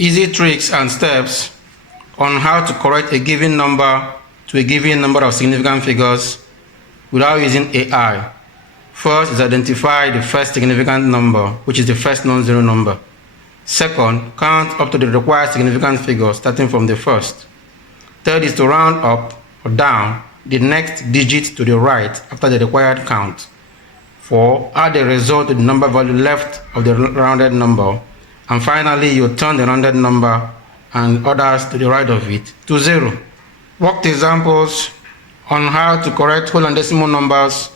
Easy tricks and steps on how to correct a given number to a given number of significant figures without using AI. First is identify the first significant number, which is the first non-zero number. Second, count up to the required significant figure starting from the first. Third is to round up or down the next digit to the right after the required count. 4, add the result to the number value left of the rounded number. And finally, you turn the rounded number and others to the right of it to 0. Worked examples on how to correct whole and decimal numbers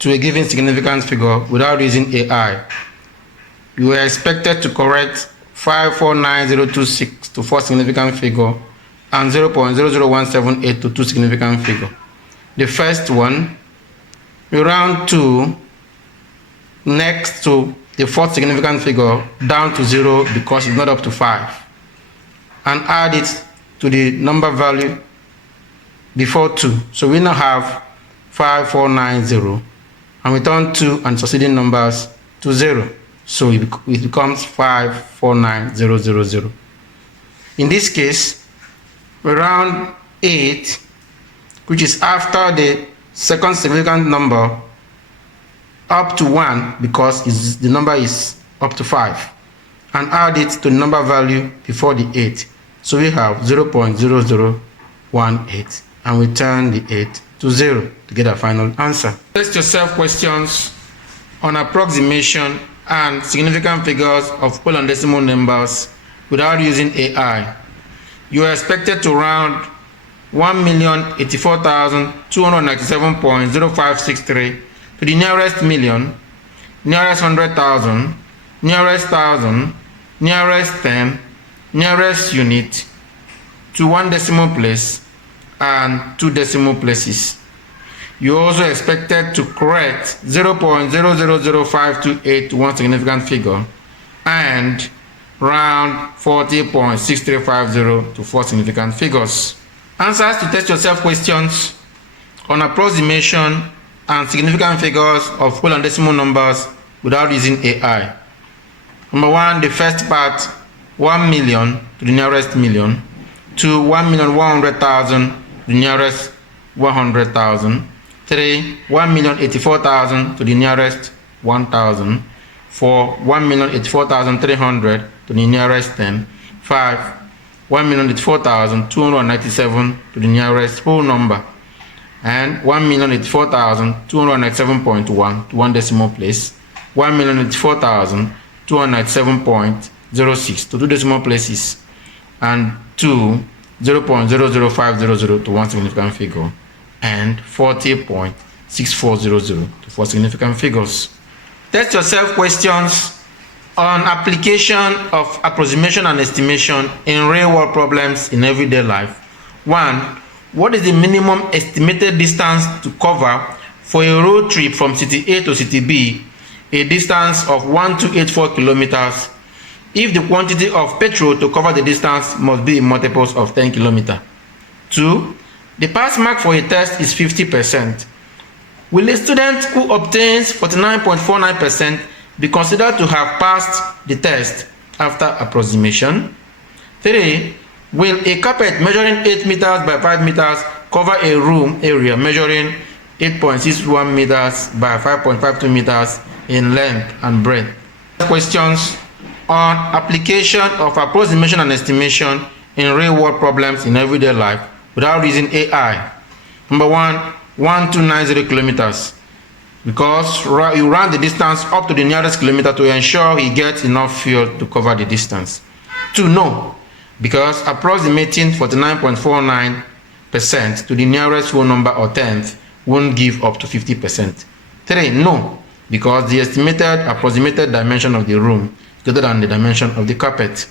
to a given significant figure without using AI. You are expected to correct 549026 to 4 significant figure and 0.00178 to 2 significant figure. The first one, we round 2 next to the fourth significant figure down to 0 because it's not up to 5, and add it to the number value before 2. So we now have 5490, and we turn 2 and succeeding numbers to 0. So it becomes 549000. In this case, we round 8, which is after the second significant number, up to 1 because the number is up to 5, and add it to the number value before the 8. So we have 0.0018, and we turn the 8 to 0 to get our final answer. Test yourself questions on approximation and significant figures of whole and decimal numbers without using AI. You are expected to round 1,084,297.0563 to the nearest million, nearest 100,000, nearest thousand, nearest 10, nearest unit, to 1 decimal place and 2 decimal places. You are also expected to correct 0.000528 to 1 significant figure and round 40.6350 to 4 significant figures. Answers to test yourself questions on approximation and significant figures of whole and decimal numbers without using AI. Number 1, the first part, 1 million to the nearest million. 2, 1,100,000 to the nearest 100,000. 3, 1,084,000 to the nearest 1,000. 4, 1,084,300 to the nearest 10. 5, 1,084,297 to the nearest whole number, and 1,084,297.1 to 1 decimal place, 1,084,297.06 to 2 decimal places, and 0.005000 to 1 significant figure, and 40.6400 to 4 significant figures. Test yourself questions on application of approximation and estimation in real-world problems in everyday life. 1. What is the minimum estimated distance to cover for a road trip from city A to city B, a distance of 1284 kilometers, if the quantity of petrol to cover the distance must be in multiples of 10 kilometers? 2. The pass mark for a test is 50%. Will a student who obtains 49.49% be considered to have passed the test after approximation? 3. Will a carpet measuring 8 meters by 5 meters cover a room area measuring 8.61 meters by 5.52 meters in length and breadth? Questions on application of approximation and estimation in real-world problems in everyday life without using AI. Number 1, 1290 kilometers. Because you run the distance up to the nearest kilometer to ensure he gets enough fuel to cover the distance. 2, no, because approximating 49.49% to the nearest whole number or tenth won't give up to 50%. 3, no, because the estimated approximated dimension of the room is greater than the dimension of the carpet.